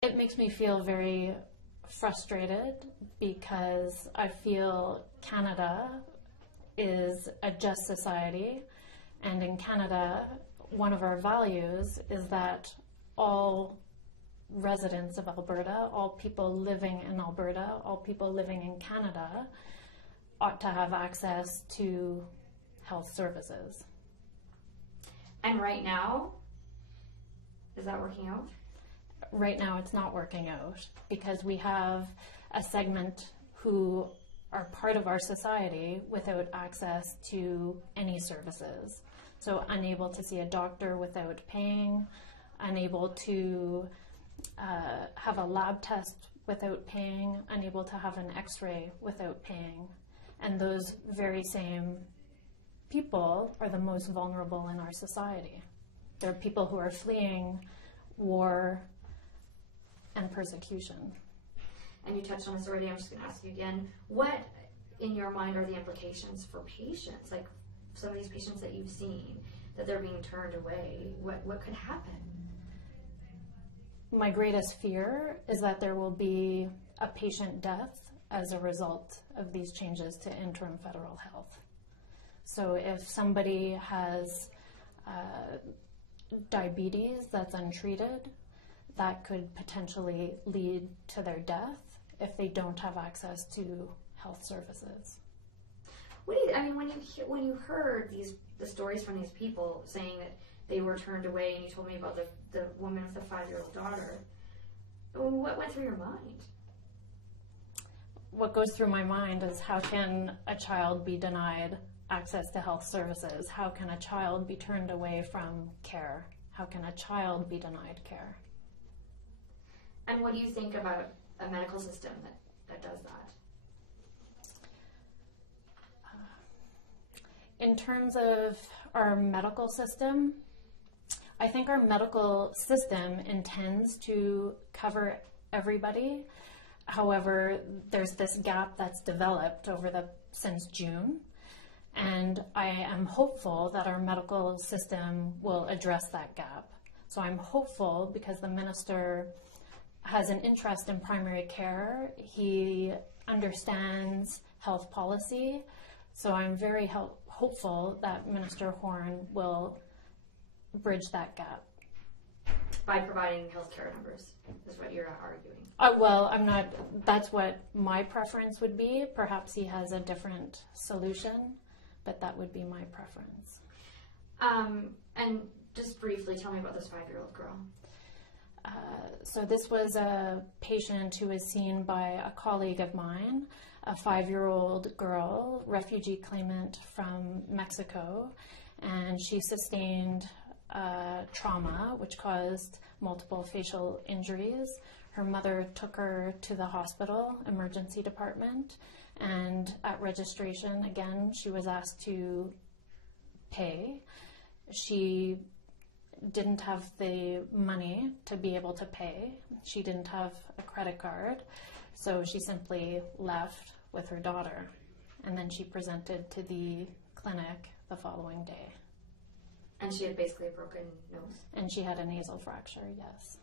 It makes me feel very frustrated because I feel Canada is a just society, and in Canada, one of our values is that all residents of Alberta, all people living in Alberta, all people living in Canada ought to have access to health services. And right now, is that working out? Right now it's not working out because we have a segment who are part of our society without access to any services. So unable to see a doctor without paying, unable to have a lab test without paying, unable to have an x-ray without paying. And those very same people are the most vulnerable in our society. They're people who are fleeing war and persecution. And you touched on this already, I'm just going to ask you again. What, in your mind, are the implications for patients? Like some of these patients that you've seen, that they're being turned away, what could happen? My greatest fear is that there will be a patient death as a result of these changes to interim federal health. So if somebody has diabetes that's untreated, that could potentially lead to their death if they don't have access to health services. What do you, I mean, when you heard the stories from these people saying that they were turned away, and you told me about the woman with the 5-year-old daughter, what went through your mind? What goes through my mind is, how can a child be denied access to health services? How can a child be turned away from care? How can a child be denied care? And what do you think about a medical system that does that? In terms of our medical system, I think our medical system intends to cover everybody. However, there's this gap that's developed since June, and I am hopeful that our medical system will address that gap. So I'm hopeful because the minister has an interest in primary care. He understands health policy. So I'm very hopeful that Minister Horn will bridge that gap. By providing healthcare numbers, is what you're arguing. Well, I'm not, that's what my preference would be. Perhaps he has a different solution, but that would be my preference. And just briefly, tell me about this 5-year-old girl. So this was a patient who was seen by a colleague of mine, a 5-year-old girl, refugee claimant from Mexico, and she sustained trauma, which caused multiple facial injuries. Her mother took her to the hospital emergency department, and at registration, again, she was asked to pay. She didn't have the money to be able to pay. She didn't have a credit card, so she simply left with her daughter, and then she presented to the clinic the following day. And she had basically a broken nose? And she had a nasal fracture, yes.